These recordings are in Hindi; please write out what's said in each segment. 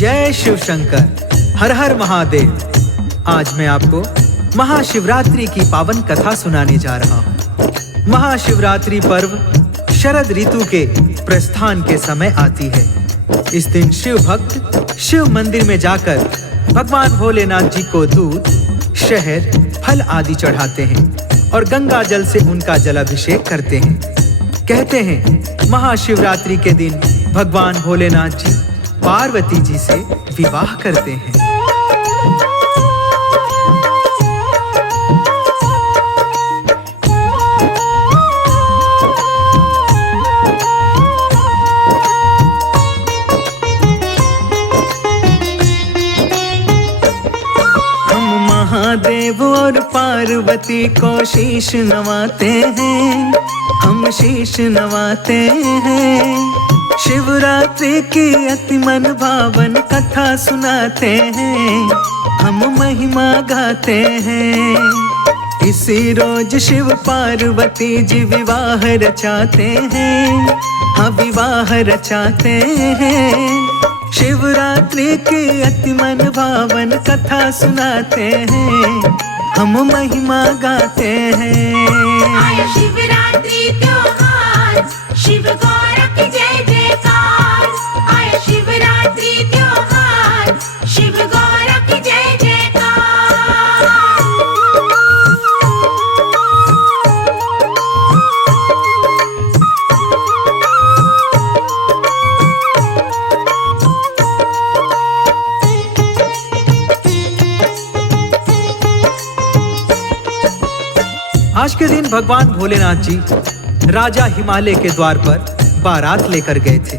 जय शिव शंकर, हर हर महादेव। आज मैं आपको महाशिवरात्रि की पावन कथा सुनाने जा रहा हूँ। महाशिवरात्रि पर्व शरद ऋतु के प्रस्थान के समय आती है। इस दिन शिव भक्त शिव मंदिर में जाकर भगवान भोलेनाथ जी को दूध, शहद, फल आदि चढ़ाते हैं और गंगा जल से उनका जलाभिषेक करते हैं। कहते हैं महाशिवरात्रि के दिन भगवान भोलेनाथ जी पार्वती जी से विवाह करते हैं। हम महादेव और पार्वती को शीश नवाते हैं, हम शीश नवाते हैं। शिवरात्रि की अति मन भावन कथा सुनाते हैं, हम महिमा गाते हैं। इसी रोज शिव पार्वती जी विवाह रचाते हैं, हाँ विवाह रचाते हैं। शिवरात्रि की अति मन भावन कथा सुनाते हैं, हम महिमा गाते हैं। आया शिवरात्रि त्योहार, शिव गौर की जय जयकार। आया शिवरात्रि त्योहार, शिव गौर की जय जयकार। आज के दिन भगवान भोलेनाथ जी राजा हिमालय के द्वार पर बारात लेकर गए थे।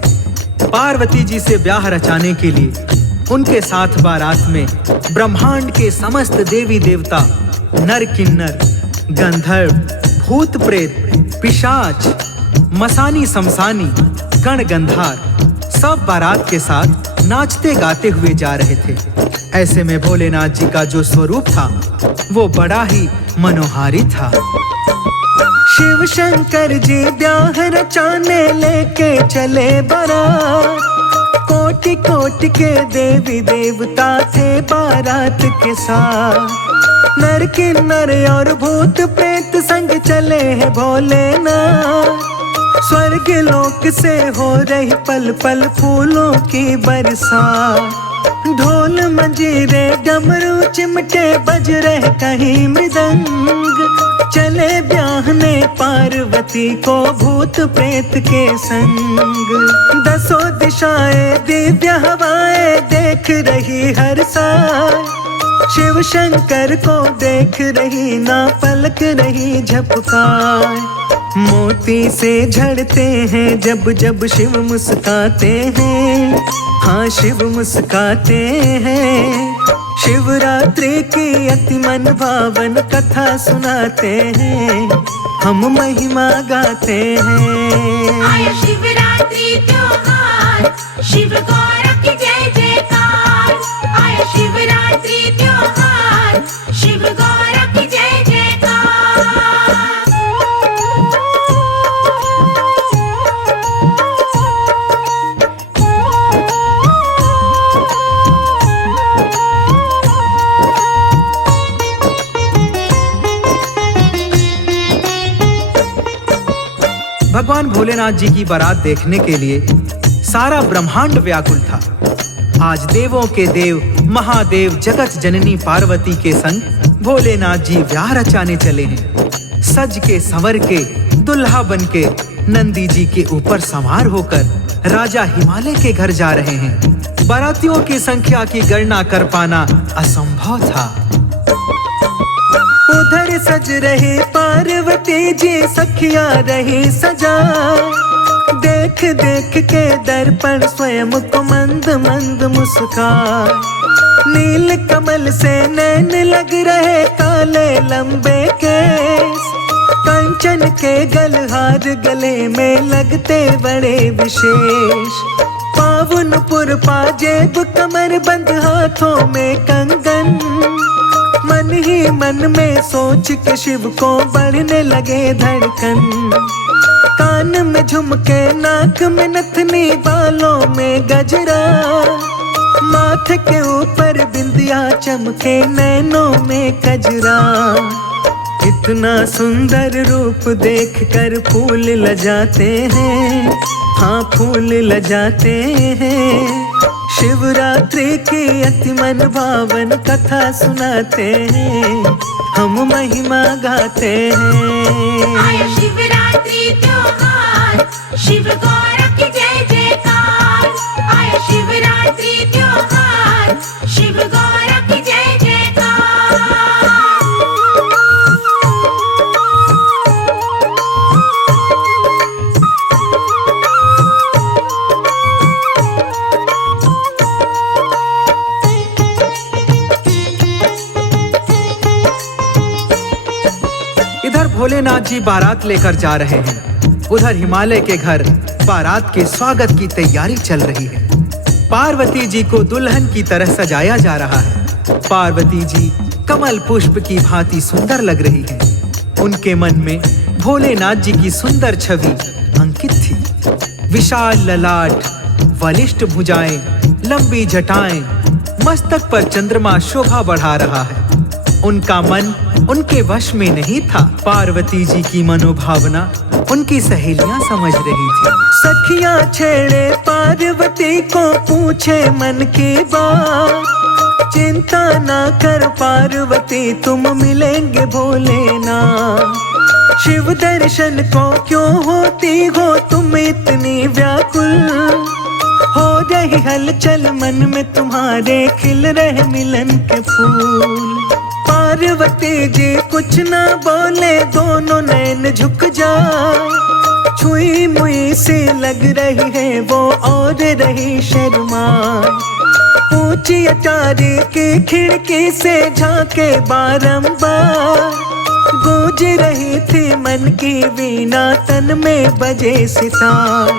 पार्वती जी से ब्याह रचाने के लिए उनके साथ बारात में ब्रह्मांड के समस्त देवी देवता, नर किन्नर, गंधर्व, भूत प्रेत, पिशाच, मसानी समसानी, गण गंधार सब बारात के साथ नाचते गाते हुए जा रहे थे। ऐसे में भोलेनाथ जी का जो स्वरूप था वो बड़ा ही मनोहारी था। शिव शंकर जी ब्याह रचाने लेके चले बारात। कोटि कोटि के देवी देवता थे बारात के साथ। नर किन्नर और भूत प्रेत संग चले हैं भोलेनाथ। स्वर्ग लोक से हो रही पल पल फूलों की बरसात। ढोल मंजीरे डमरू चिमटे बज रहे कहीं मृदंग। चले ब्याहने पार्वती को भूत प्रेत के संग। दसों दिशाएं दिव्य हवाएं देख रही हर साय। शिव शंकर को देख रही ना पलक रही झपकाए। मोती से झड़ते हैं जब जब शिव मुस्काते हैं, हाँ शिव मुस्काते हैं। शिवरात्रि की अति मन भावन कथा सुनाते हैं, हम महिमा गाते हैं। आया शिवरात्रि त्योहार, शिव गौर की जय जयकार। आया शिवरात्रि त्योहार, शिव गौर की जय जयकार। भगवान भोलेनाथ जी की बारात देखने के लिए सारा ब्रह्मांड व्याकुल था। आज देवों के देव महादेव जगत जननी पार्वती के संग भोलेनाथ जी ब्याह रचाने चले हैं। सज के संवर के दुल्हा बन के नंदी जी के ऊपर सवार होकर राजा हिमालय के घर जा रहे हैं। बारातियों की संख्या की गणना कर पाना असंभव था। उधर सज रही पार्वती जी सखिया रही सजा। देख देख के दर्पण स्वयं को मंद मंद मुस्कान। नील कमल से नैन लग रहे काले लंबे केस। कंचन के गलहार गले में लगते बड़े विशेष। पावनपुर पाजेब कमर बंद हाथों में कंगन। मन ही मन में सोच के शिव को बढ़ने लगे धड़कन। कान में झुमके, नाक में नथनी, बालों में गजरा। के ऊपर बिंदिया चमके, नैनों में कजरा। इतना सुंदर रूप देखकर फूल लजाते हैं, हाँ फूल लजाते हैं। शिवरात्रि की अति मन भावन कथा सुनाते हैं, हम महिमा गाते हैं। आया शिवरात्रि त्योहार, शिव गौर की जय जयकार। आया शिवरात्रि त्योहार, शिव गौर की जय जयकार। इधर भोलेनाथ जी बारात लेकर जा रहे हैं, उधर हिमालय के घर बारात के स्वागत की तैयारी चल रही है। पार्वती जी को दुल्हन की तरह सजाया जा रहा है। पार्वती जी कमल पुष्प की भांति सुंदर लग रही है। उनके मन में भोलेनाथ जी की सुंदर छवि अंकित थी। विशाल ललाट, बलिष्ठ भुजाएं, लंबी जटाएं, मस्तक पर चंद्रमा शोभा बढ़ा रहा है। उनका मन उनके वश में नहीं था। पार्वती जी की मनोभावना उनकी सहेलियां समझ रही थी। सखियां छेड़े पार्वती को, पूछे मन की बात। चिंता ना कर पार्वती, तुम मिलेंगे भोलेनाथ। शिव दर्शन को क्यों होती हो तुम इतनी व्याकुल। हो रही हलचल मन में तुम्हारे, खिल रहे मिलन के फूल। पार्वती जी कुछ ना बोले, दोनों नैन झुक जाए। छुई मुई सी लग रही है वो और रही शर्मा। ऊंची अटारी की खिड़की से झांके बारंबार। गूंज रही थी मन की वीणा, तन में बजे सितार।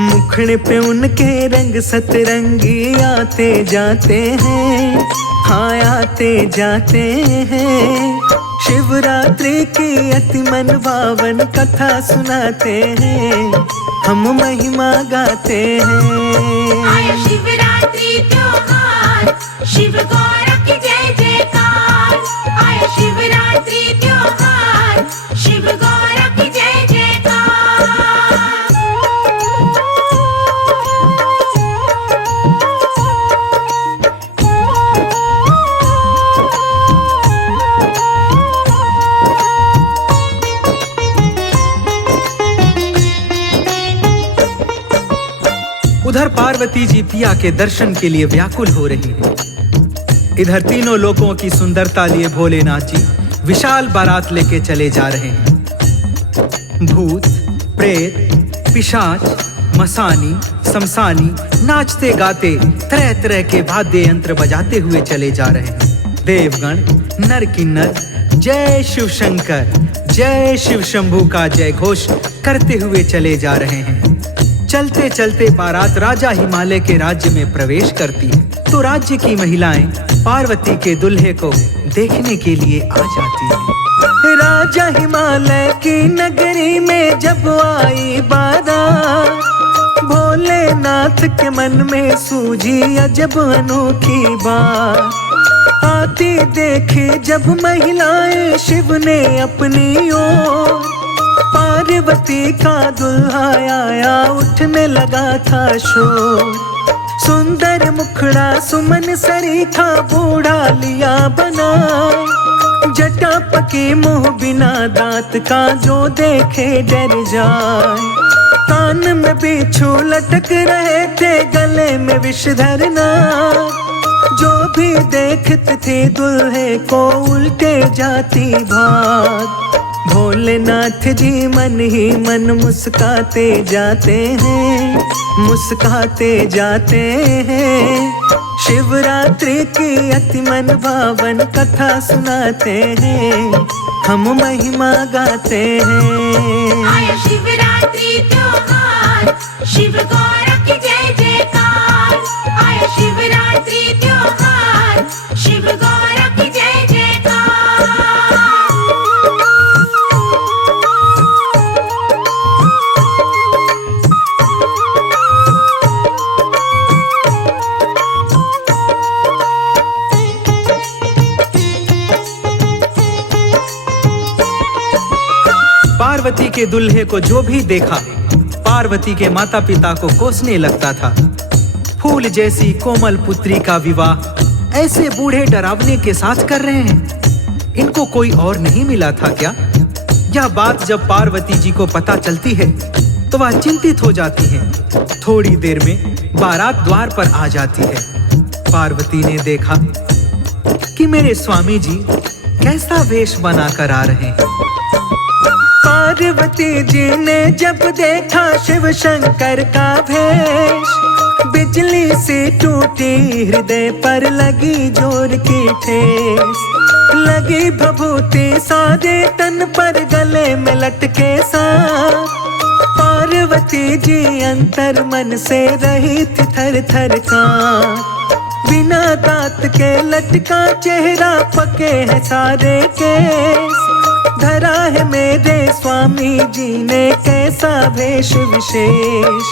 मुखड़े पे उनके रंग सतरंगी आते जाते हैं, हाँ आते जाते हैं। शिवरात्रि की अति मन भावन कथा सुनाते हैं, हम महिमा गाते हैं। आया शिवरात्रि त्योहार, शिव गौर की जय जयकार। आया शिवरात्रि त्योहार, शिव गौर की जय जयकार। उधर पार्वती जी पिया के दर्शन के लिए व्याकुल हो रही है। इधर तीनों लोकों की सुंदरता लिए भोलेनाथ जी विशाल बारात लेके चले जा रहे हैं। भूत, प्रेत, पिशाच, मसानी, शमशानी नाचते गाते तरह तरह के वाद्य यंत्र बजाते हुए चले जा रहे हैं। देवगण, नर किन्नर जय शिव शंकर, जय शिव शंभू का जय घोष करते हुए चले जा रहे हैं। चलते चलते बारात राजा हिमालय के राज्य में प्रवेश करती है तो राज्य की महिलाएं पार्वती के दुल्हे को देखने के लिए आ जाती हैं। राजा हिमालय की नगरी में जब आई बारात, भोलेनाथ के मन में सूझी अजब अनोखी बात। आती देखी जब महिलाएं शिव ने अपनी ओर, पार्वती का दुल्हा आया उठने लगा था शोर। सुंदर मुखड़ा सुमन सरीखा बूढ़ा लिया बना, जटा पकी मुंह बिना दांत का जो देखे डर जाए। कान में बिच्छू लटक रहे थे गले में विषधरना, जो भी देखते थे दुल्हे को उल्टे जाती भाग। भोलेनाथ जी मन ही मन मुस्काते जाते हैं, मुस्काते जाते हैं। शिवरात्रि की अति मन भावन कथा सुनाते हैं, हम महिमा गाते हैं। आया शिवरात्रि त्योहार, शिव गौर की जय जयकार। आया शिवरात्रि त्योहार, शिव गौर की जय जयकार। पार्वती के दुल्हे को जो भी देखा पार्वती के माता पिता को कोसने लगता था। फूल जैसी कोमल पुत्री का विवाह ऐसे बूढ़े डरावने के साथ कर रहे हैं। इनको कोई और नहीं मिला था क्या? यह बात जब पार्वती जी को पता चलती है तो वह चिंतित हो जाती हैं। थोड़ी देर में बारात द्वार पर आ जाती है। पार्वती ने देखा कि मेरे स्वामी जी कैसा वेश बनाकर आ रहे हैं। पार्वती जी ने जब देखा शिव शंकर का भेष, बिजली से टूटी हृदय पर लगी जोर की ठेस। लगी भभूति सारे तन पर गले में लटके सांप। पार्वती जी अंतर मन से रही थी थर थर कांप। बिना दांत के लटका चेहरा, पके हैं सारे केस। धरा है मेरे स्वामी जी ने कैसा वेश विशेष।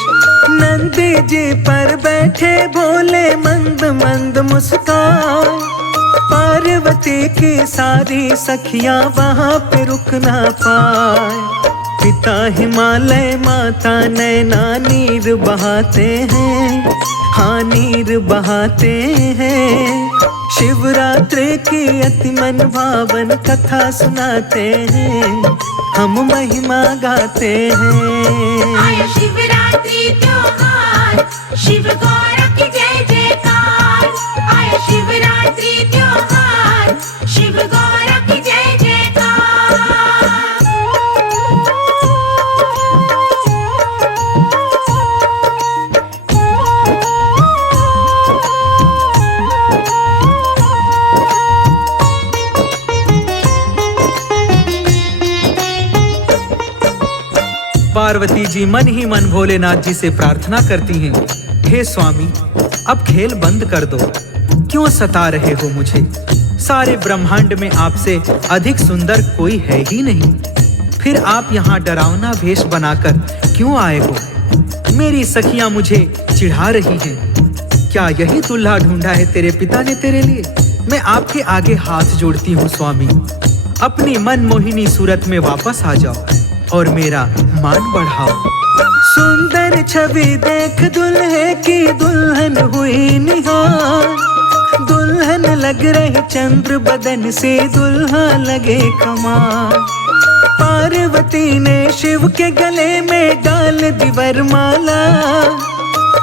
नंदी जी पर बैठे भोले मंद मंद मुस्कान। पार्वती की सारी सखियां वहां पे रुक ना पाए। पिता हिमालय माता नैना नीर बहाते हैं, हाँ नीर बहाते हैं। शिवरात्रि की अति मन भावन कथा सुनाते हैं, हम महिमा गाते हैं। आया शिवरात्रि त्योहार, शिव गौर की जय जयकार। आया शिवरात्रि त्योहार, शिव गौर की जय जयकार। पार्वती जी मन ही मन भोलेनाथ जी से प्रार्थना करती हैं, हे स्वामी अब खेल बंद कर दो, क्यों सता रहे हो मुझे? सारे ब्रह्मांड में आपसे अधिक सुंदर कोई है ही नहीं। फिर आप यहाँ डरावना वेश बनाकर क्यों आए हो? मेरी सखियां मुझे चिढ़ा रही हैं। क्या यही दूल्हा ढूंढा है तेरे पिता ने तेरे लिए? मैं आपके आगे हाथ जोड़ती हूँ स्वामी, अपनी मनमोहिनी सूरत में वापस आ जाओ और मेरा मान बढ़ाओ। सुंदर छवि देख दुल्हे की दुल्हन हुई निहार। दुल्हन लग रही चंद्र बदन से दुल्हा लगे कमाल। पार्वती ने शिव के गले में डाल दी वरमाला।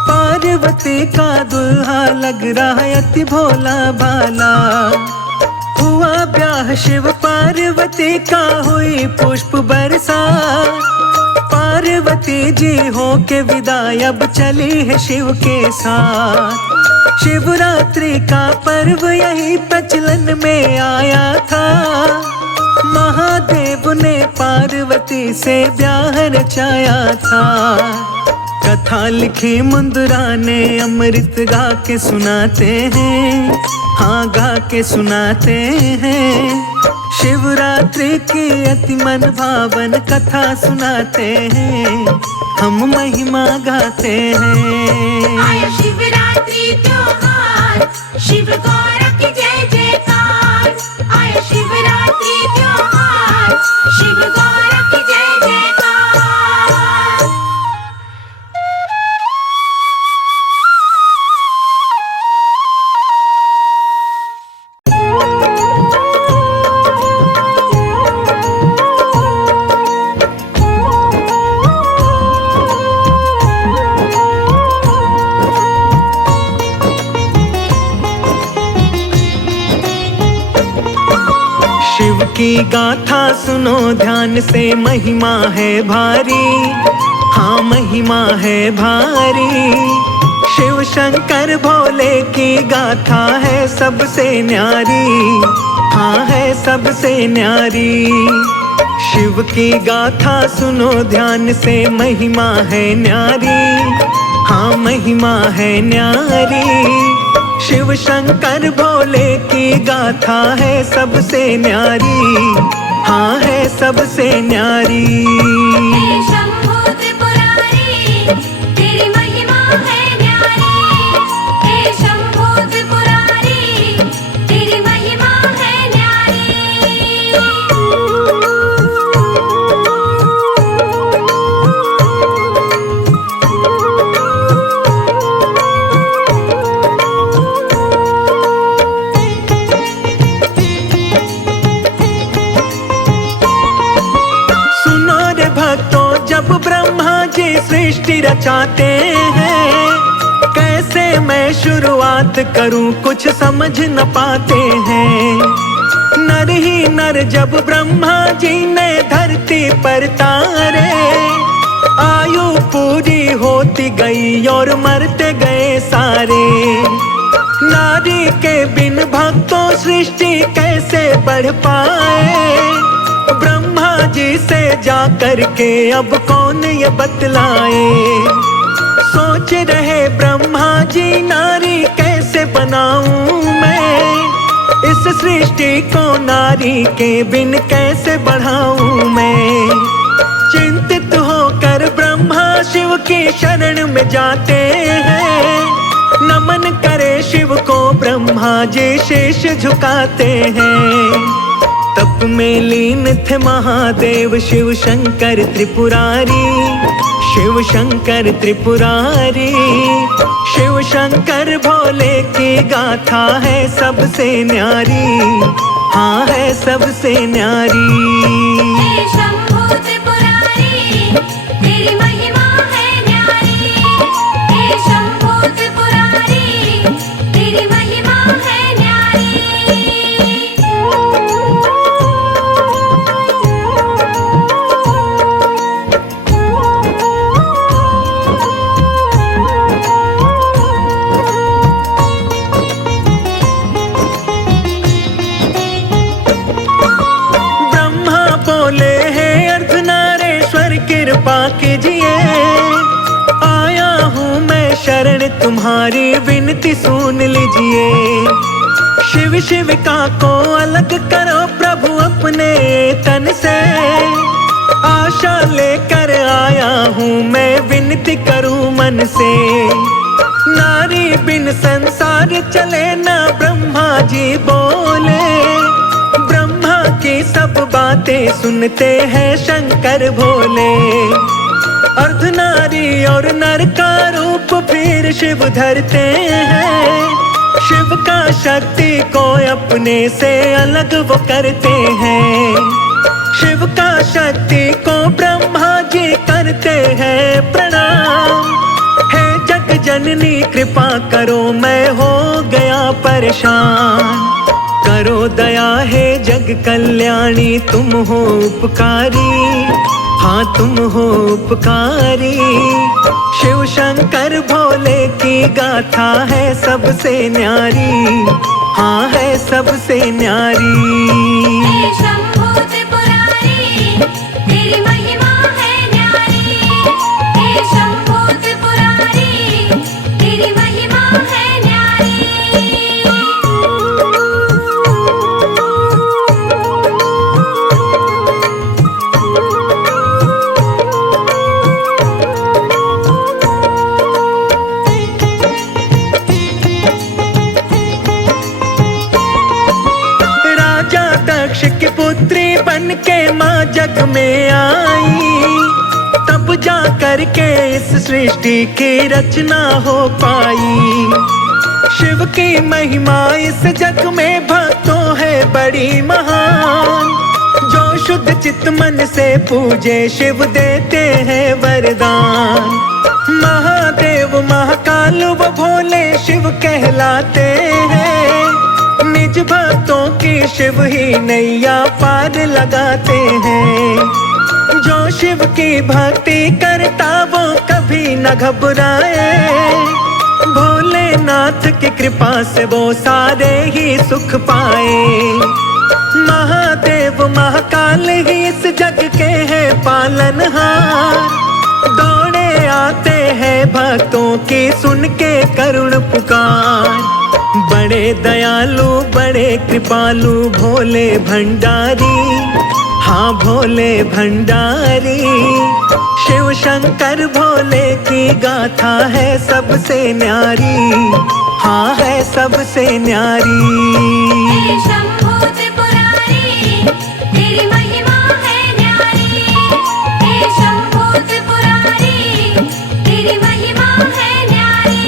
पार्वती का दुल्हा लग रहा है अति भोला भाला। हुआ ब्याह शिव पार्वती का, हुई पुष्प बरसा। पार्वती जी हो के विदाई अब चली है शिव के साथ। शिवरात्रि का पर्व यही प्रचलन में आया था। महादेव ने पार्वती से ब्याह रचाया था। कथा लिखी मुंदरा ने अमृत गा के सुनाते हैं, हाँ गा के सुनाते हैं। शिवरात्रि की अति मन भावन कथा सुनाते हैं, हम महिमा गाते हैं। आया शिवरात्रि त्योहार, शिव गौर की जय जयकार। आया शिवरात्रि त्योहार, शिव गौर की जय जयकार। शिव की गाथा सुनो ध्यान से, महिमा है भारी, हाँ महिमा है भारी। शिव शंकर भोले की गाथा है सबसे न्यारी, हाँ है सबसे न्यारी। शिव की गाथा सुनो ध्यान से, महिमा है न्यारी, हाँ महिमा है न्यारी। शिव शंकर भोले की गाथा है सबसे न्यारी, हाँ है सबसे न्यारी। हे शंभो त्रिपुरारी, तेरी महिमा है न्यारी। हे शंभो त्रिपुरारी, तेरी महिमा है न्यारी। रचाते हैं। कैसे मैं शुरुआत करूं कुछ समझ न पाते हैं। नर ही नर जब ब्रह्मा जी ने धरती पर तारे, आयु पूरी होती गई और मरते गए सारे। नारी के बिन भक्तों सृष्टि कैसे बढ़ पाए। ब्रह्मा जी से जा कर के अब कौन ये बतलाए। सोच रहे ब्रह्मा जी नारी कैसे बनाऊं मैं। इस सृष्टि को नारी के बिन कैसे बढ़ाऊं मैं। चिंतित होकर ब्रह्मा शिव की शरण में जाते हैं। नमन करे शिव को ब्रह्मा जी शीश झुकाते हैं। तप में लीन थे महादेव शिव शंकर त्रिपुरारी। शिव शंकर त्रिपुरारी, शिव शंकर भोले की गाथा है सबसे न्यारी। हाँ है सबसे न्यारी। हे शंभू त्रिपुरारी, तेरी महिमा है न्यारी। हे शंभू त्रिपुरारी, तेरी महिमा है न्यारी। कृपा कीजिए, आया हूँ मैं शरण तुम्हारी विनती सुन लीजिए। शिव शिविका को अलग करो प्रभु अपने तन से। आशा लेकर आया हूँ मैं विनती करूँ मन से। नारी बिन संसार चले ना ब्रह्मा जी बोले। ब्रह्मा की सब बातें सुनते हैं शंकर भोले। अर्धनारी और नर का रूप फिर शिव धरते हैं। शिव का शक्ति को अपने से अलग वो करते हैं। शिव का शक्ति को ब्रह्मा जी करते हैं प्रणाम। हे जग जननी कृपा करो मैं हो गया परेशान। करो दया है जग कल्याणी तुम हो उपकारी। हाँ तुम हो उपकारी। शिव शंकर भोले की गाथा है सबसे न्यारी। हाँ है सबसे न्यारी। हे शंभू त्रिपुरारी, तेरी महिमा है न्यारी। हे शंभू त्रिपुरारी, तेरी महिमा है न्यारी। की पुत्री बन के माँ जग में आई। तब जा कर के इस सृष्टि की रचना हो पाई। शिव की महिमा इस जग में भक्तों है बड़ी महान। जो शुद्ध चित्त मन से पूजे शिव देते हैं वरदान। महादेव महाकाल व भोले शिव कहलाते हैं। निज भक्तों की शिव ही नैया पार लगाते हैं। जो शिव की भक्ति करता वो कभी न घबराए। भोलेनाथ की कृपा से वो सारे ही सुख पाए। महादेव महाकाल ही इस जग के हैं पालनहार। दौड़े आते हैं भक्तों की सुन के करुण पुकार। बड़े दयालु बड़े कृपालु भोले भंडारी। हाँ भोले भंडारी। शिव शंकर भोले की गाथा है सबसे न्यारी। हाँ है सबसे न्यारी। हे शंभू त्रिपुरारी, तेरी महिमा है न्यारी। हे शंभू त्रिपुरारी, तेरी महिमा है न्यारी।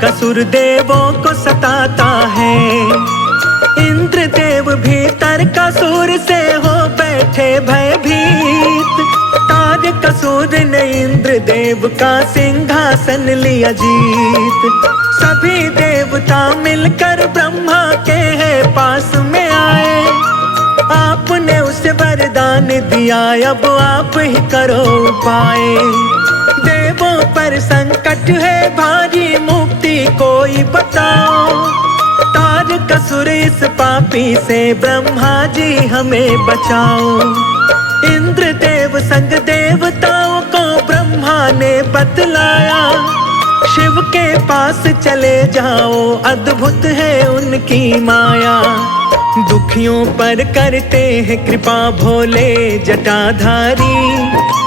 कसुर देवों को सताता है। इंद्र देव भीतर कसुर से हो बैठे भयभीत। तार कसुर ने इंद्र देव का सिंहासन लिया जीत। सभी देवता मिलकर ब्रह्मा के है पास में आए। आपने उसे वरदान दिया, अब आप ही करो उपाय। देवों पर संकट है भारी, मुक्ति कोई बताओ। तार कसुर इस पापी से ब्रह्मा जी हमें बचाओ। इंद्र देव संग देवताओं को ब्रह्मा ने बतलाया। शिव के पास चले जाओ, अद्भुत है उनकी माया। दुखियों पर करते हैं कृपा भोले जटाधारी,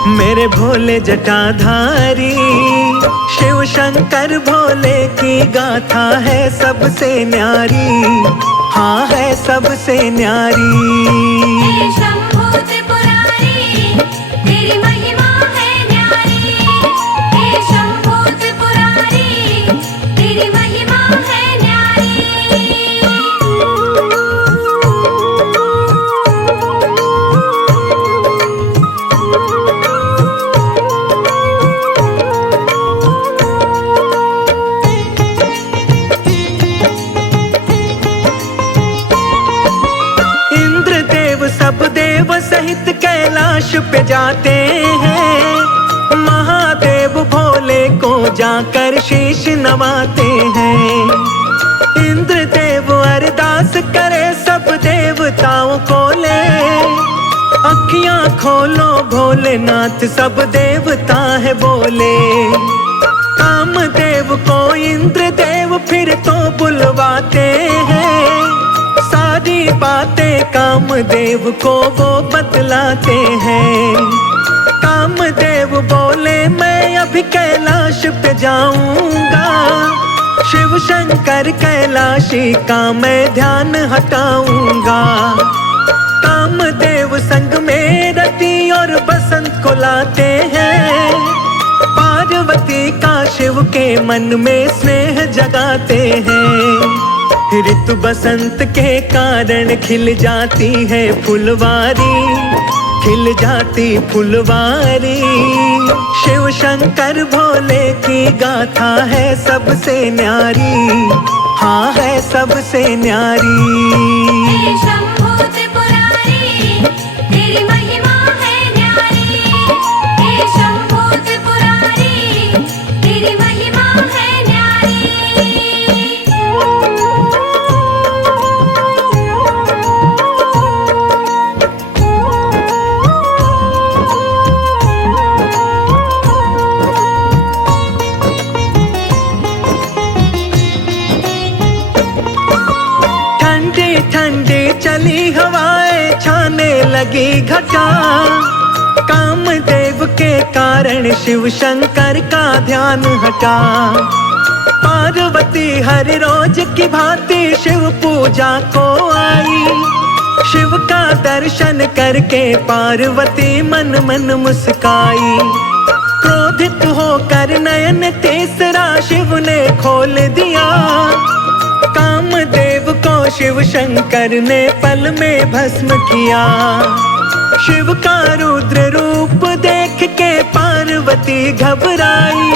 मेरे भोले जटाधारी। शिव शंकर भोले की गाथा है सबसे न्यारी, हाँ है सबसे न्यारी। हे शंभू त्रिपुरारी, तेरी महिमा है न्यारी। हे शंभू त्रिपुरारी, तेरी महिमा है न्यारी। देव सहित कैलाश पे जाते हैं। महादेव भोले को जाकर शीश नवाते हैं। इंद्र देव अरदास करे सब देवताओं को ले। अखियां खोलो भोलेनाथ, सब देवता है बोले। कामदेव को इंद्र देव फिर तो बुलवाते हैं। सारी बातें कामदेव को वो बतलाते हैं। कामदेव बोले मैं अभी कैलाश पे जाऊंगा। शिव शंकर कैलाशी का मैं ध्यान हटाऊंगा। कामदेव संग में रति और बसंत को लाते हैं। पार्वती का शिव के मन में स्नेह जगाते हैं। ऋतु बसंत के कारण खिल जाती है फुलवारी, खिल जाती फुलवारी। शिव शंकर भोले की गाथा है सबसे न्यारी, हाँ है सबसे न्यारी। हे शंभू त्रिपुरारी, तेरी महिमा है न्यारी। हे शंभू त्रिपुरारी, तेरी महिमा है न्यारी। ठंडी चली हवाएं, छाने लगी घटा। कामदेव के कारण शिव शंकर का ध्यान हटा। पार्वती हर रोज की भांति शिव पूजा को आई। शिव का दर्शन करके पार्वती मन मन मुस्काई। क्रोधित होकर नयन तीसरा शिव ने खोल दिया। कामदेव को शिव शंकर ने पल में भस्म किया। शिव का रुद्र रूप देख के पार्वती घबराई।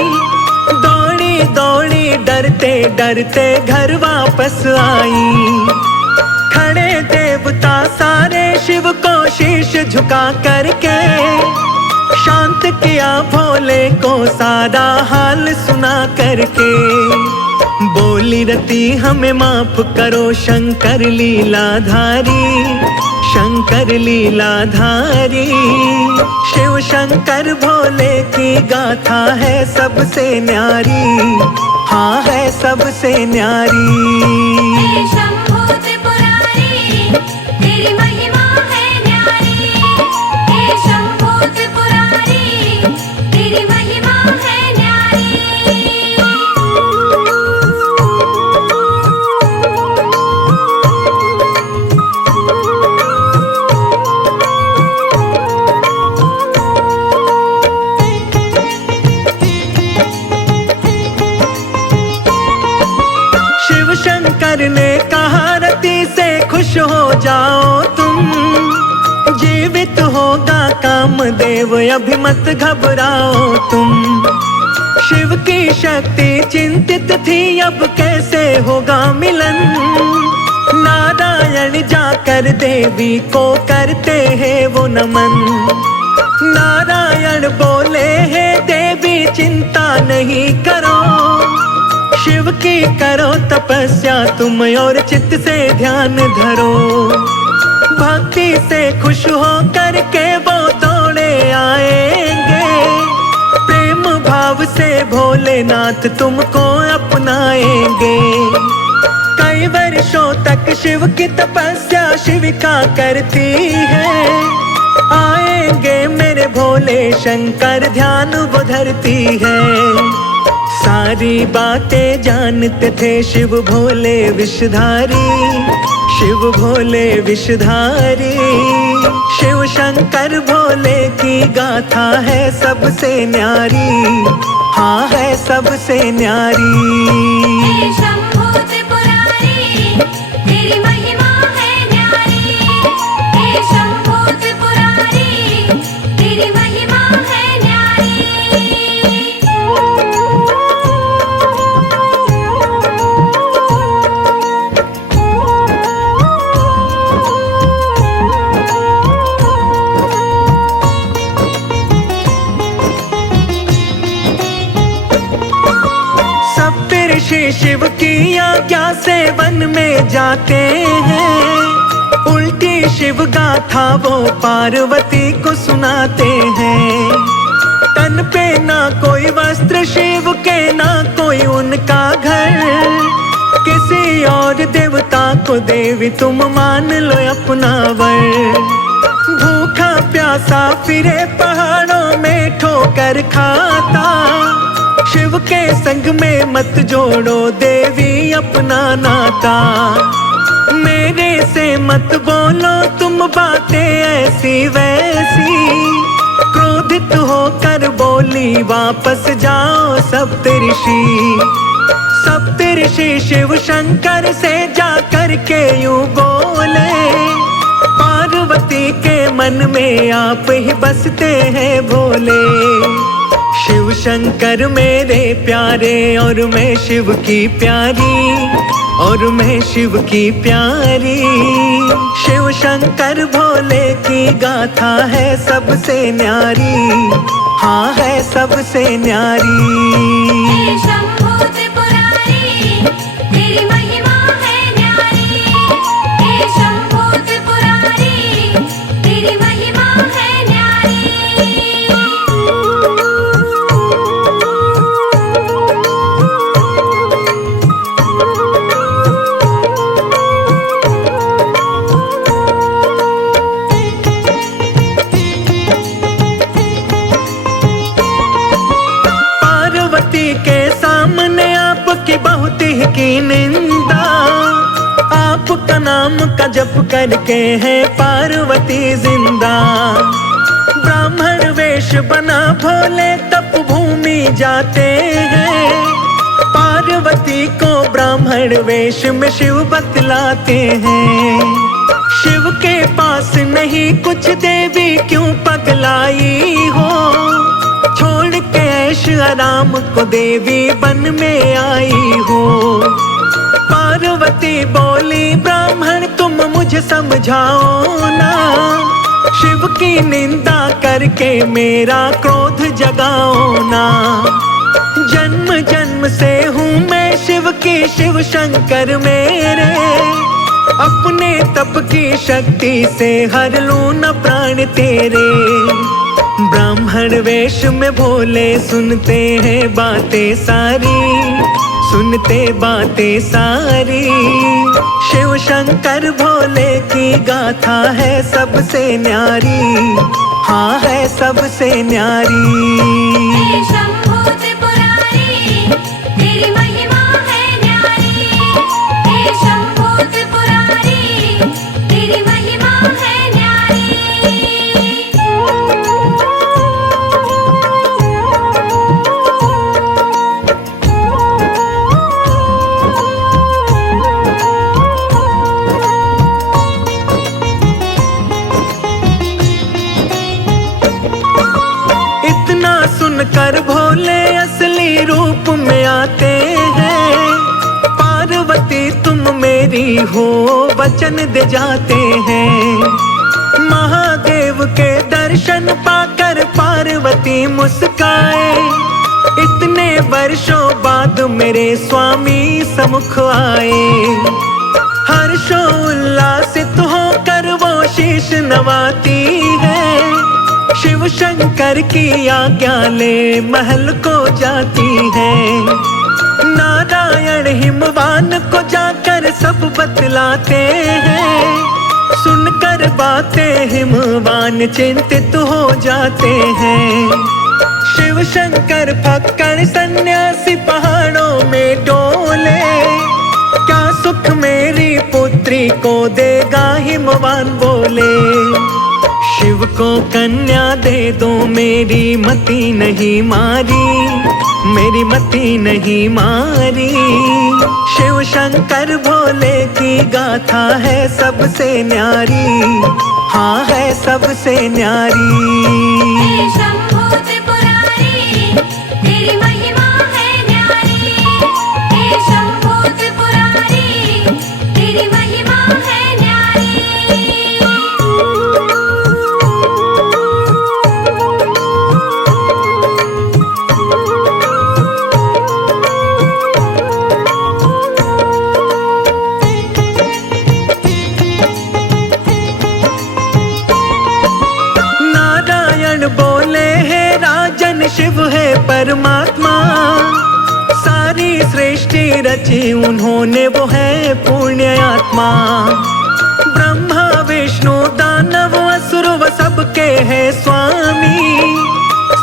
दौड़ी दौड़ी डरते डरते घर वापस आई। खड़े देवता सारे शिव को शीश झुका करके शांत किया भोले को सारा हाल सुना करके। बोली रति हमें माफ करो शंकर लीलाधारी, शंकर लीलाधारी। शिव शंकर भोले की गाथा है सबसे न्यारी, हाँ है सबसे न्यारी। हे शंभू त्रिपुरारी, तेरी महिमा है न्यारी। हे शंभू त्रिपुरारी, तेरी महिमा है न्यारी। कामदेव अभी मत घबराओ तुम। शिव की शक्ति चिंतित थी अब कैसे होगा मिलन। नारायण जाकर देवी को करते हैं वो नमन। नारायण बोले है देवी चिंता नहीं करो। शिव की करो तपस्या तुम और चित्त से ध्यान धरो। भक्ति से खुश हो करके वो दौड़े आएंगे। प्रेम भाव से भोलेनाथ तुमको अपनाएंगे। कई वर्षों तक शिव की तपस्या शिविका करती है। आएंगे मेरे भोले शंकर ध्यान वो धरती है। सारी बातें जानते थे शिव भोले विषधारी। शिव भोले विषधारी। शिव शंकर भोले की गाथा है सबसे न्यारी। हाँ है सबसे न्यारी। हे शंभो त्रिपुरारी, तेरी महिमा है न्यारी। हे शंभो त्रिपुरारी, तेरी महिमा है न्यारी। ऋषि शिव की आज्ञा से वन में जाते हैं। उल्टी शिव गाथा वो पार्वती को सुनाते हैं। तन पे ना कोई वस्त्र शिव के ना कोई उनका घर। किसी और देवता को देवी तुम मान लो अपना वर। भूखा प्यासा फिरे पहाड़ों में ठोकर खाता। शिव के संग में मत जोड़ो देवी अपना नाता। मेरे से मत बोलो तुम बातें ऐसी वैसी। क्रोधित होकर बोली वापस जाओ सप्तऋषि। सप्तऋषि शिव शंकर से जाकर के यूं बोले। पार्वती के मन में आप ही बसते हैं भोले। शिव शंकर मेरे प्यारे और मैं शिव की प्यारी। और मैं शिव की प्यारी। शिव शंकर भोले की गाथा है सबसे न्यारी। हाँ है सबसे न्यारी। हे शंभो त्रिपुरारी, तेरी महिमा है न्यारी। हे शंभो त्रिपुरारी, तेरी महिमा है न्यारी। बहुत ही की निंदा। आपका नाम का जप करके है पार्वती जिंदा। ब्राह्मण वेश बना भोले तप भूमि जाते हैं। पार्वती को ब्राह्मण वेश में शिव बतलाते हैं। शिव के पास नहीं कुछ देवी क्यों पगलाई हो। छोड़ के ऐश आराम को देवी बन में आई हो। पार्वती बोली ब्राह्मण तुम मुझे समझाओ ना। शिव की निंदा करके मेरा क्रोध जगाओ ना। जन्म जन्म से हूँ मैं शिव की शिव शंकर मेरे। अपने तप की शक्ति से हर लूं न प्राण तेरे। ब्राह्मण वेश में भोले सुनते हैं बातें सारी। सुनते बातें सारी। शिव शंकर भोले की गाथा है सबसे न्यारी। हाँ है सबसे न्यारी। हे शंभो त्रिपुरारी, तेरी महिमा है न्यारी। हे शंभो त्रिपुरारी, तेरी महिमा है न्यारी। में आते हैं। पार्वती तुम मेरी हो वचन दे जाते हैं। महादेव के दर्शन पाकर पार्वती मुस्काए। इतने वर्षों बाद मेरे स्वामी सम्मुख आए। हर्षोल्लासित होकर वो शीश नवाती है। शिव शंकर की आज्ञा ले महल को जाती है। नारायण हिमवान को जाकर सब बतलाते हैं। सुनकर बातें हिमवान चिंतित हो जाते हैं। शिव शंकर फक्कड़ सन्यासी पहाड़ों में डोले। क्या सुख मेरी पुत्री को देगा हिमवान बोले। शिव को कन्या दे दो मेरी मति नहीं मारी। मेरी मति नहीं मारी। शिव शंकर भोले की गाथा है सबसे न्यारी। हाँ है सबसे न्यारी। हे शंभू त्रिपुरारी, तेरी महिमा है न्यारी। हे शंभू त्रिपुरारी, तेरी महिमा है न्यारी। बोले है राजन शिव है परमात्मा। सारी सृष्टि रची उन्होंने वो है पुण्य आत्मा। ब्रह्मा विष्णु दानव असुर व सबके है स्वामी।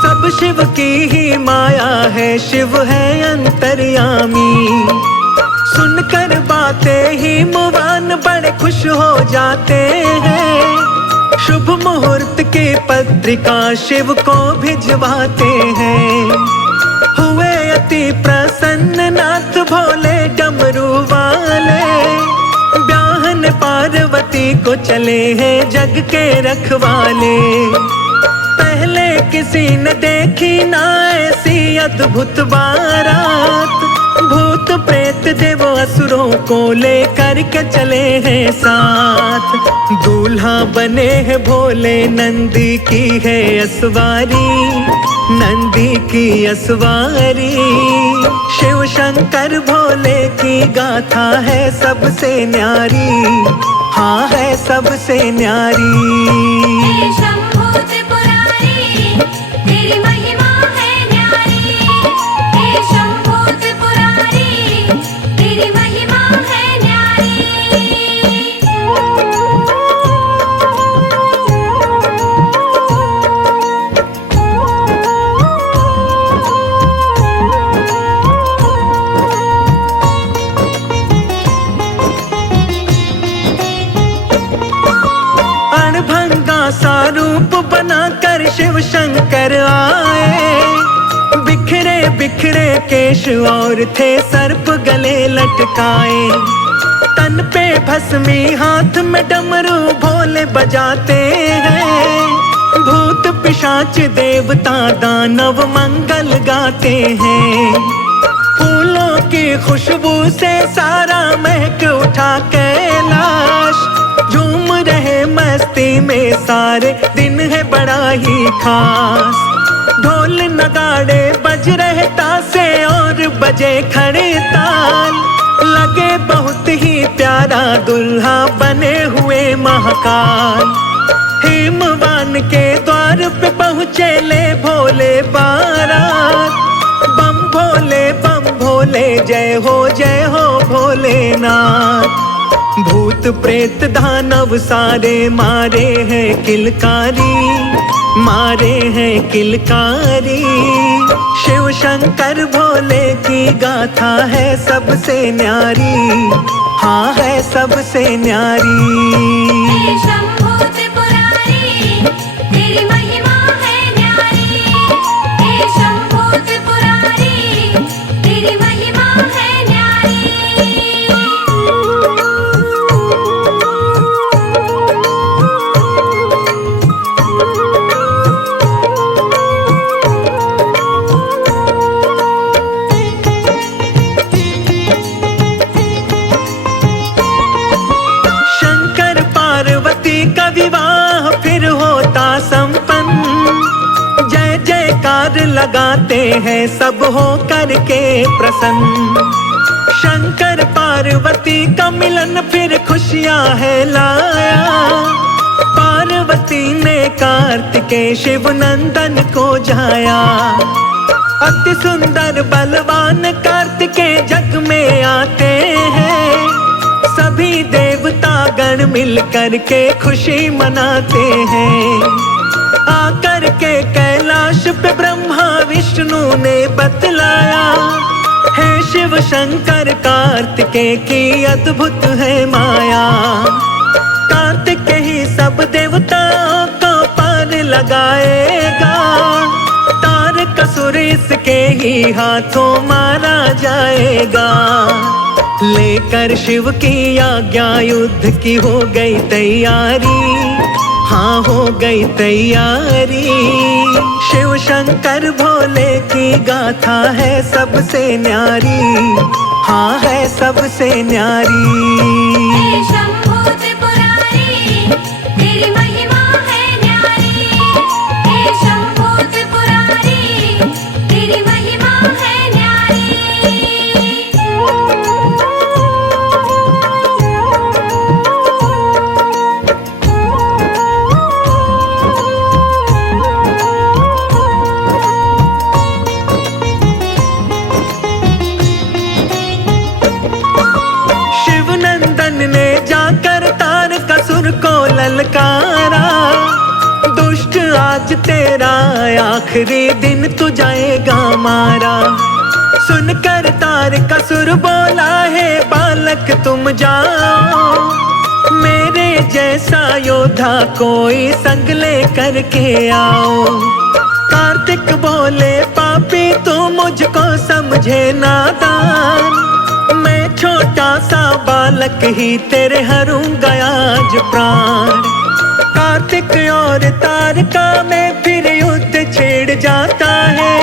सब शिव की ही माया है शिव है अंतर्यामी। सुनकर बातें हिमवान बड़े खुश हो जाते हैं। शुभ मुहूर्त की पत्रिका शिव को भिजवाते हैं। हुए अति प्रसन्न नाथ भोले डमरू वाले। ब्याहन पार्वती को चले हैं जग के रखवाले। पहले किसी ने देखी ना ऐसी अद्भुत बारात। भूत प्रेत देव असुरों को लेकर के चले हैं साथ। दूल्हा बने हैं भोले नंदी की है असवारी। नंदी की असवारी। शिव शंकर भोले की गाथा है सबसे न्यारी। हाँ है सबसे न्यारी। हे शंभू त्रिपुरारी, तेरी महिमा है न्यारी। हे शंभू त्रिपुरारी, तेरी महिमा है न्यारी। अणभंगा सा रूप बनाकर शिव शंकर आए। बिखरे बिखरे केश और थे सर्प गले लटकाए। तन पे भस्मी हाथ में डमरू भोले बजाते हैं। भूत पिशाच देवता दानव मंगल गाते हैं। फूलों की खुशबू से सारा महक उठा कैलाश। झूम रहे मस्ती में सारे दिन है बड़ा ही खास। ढोल नगाड़े बज रहे तासे और बजे खड़े ताल। लगे बहुत ही प्यारा दुल्हा बने हुए महाकाल। हिमवान के द्वार पे पहुँचे ले भोले बारात। बम भोले जय हो भोलेनाथ। भूत प्रेत दानव सारे मारे हैं किलकारी। मारे हैं किलकारी। शिव शंकर भोले की गाथा है सबसे न्यारी। हाँ है सबसे न्यारी। हे शंभू त्रिपुरारी, तेरी महिमा है न्यारी। हे शंभू त्रिपुरारी, तेरी महिमा है न्यारी। लगाते हैं सब हो करके प्रसन्न। शंकर पार्वती का मिलन फिर खुशियां है लाया। पार्वती ने कार्तिकेय शिव नंदन को जाया। अति सुंदर बलवान कार्तिकेय जग में आते हैं। सभी देवता गण मिल कर के खुशी मनाते हैं। आकर के कैलाश पे ब्रह्मा विष्णु ने बतलाया, हे शिव शंकर कार्तिकेय की अद्भुत है माया। कार्तिकेय ही सब देवताओं को पार लगाएगा। तारकासुर इसके ही हाथों मारा जाएगा। लेकर शिव की आज्ञा युद्ध की हो गई तैयारी। हाँ हो गई तैयारी। शिव शंकर भोले की गाथा है सबसे न्यारी। हाँ है सबसे न्यारी। हे शंभू त्रिपुरारी, तेरी महिमा है न्यारी। हे शंभू त्रिपुरारी, तेरी महिमा है न्यारी। तारकासुर को ललकारा, दुष्ट आज तेरा आखिरी दिन तू जाएगा मारा। सुनकर तारकासुर बोला, है बालक तुम जाओ। मेरे जैसा योद्धा कोई संग ले करके आओ। कार्तिक बोले, पापी तू मुझको समझे नादान। मैं छोटा सा बालक ही तेरे हरूंगा आज प्राण। कार्तिक और तारका में फिर युद्ध छेड़ जाता है।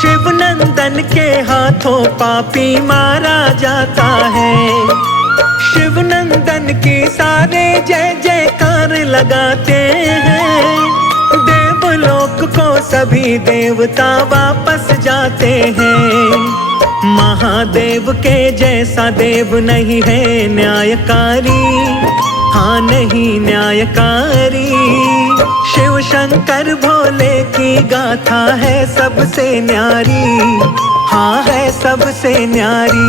शिव नंदन के हाथों पापी मारा जाता है। शिव नंदन की सारे जय जयकार लगाते हैं। देवलोक को सभी देवता वापस जाते हैं। महादेव के जैसा देव नहीं है न्यायकारी। हाँ नहीं न्यायकारी। शिव शंकर भोले की गाथा है सबसे न्यारी। हाँ है सबसे न्यारी।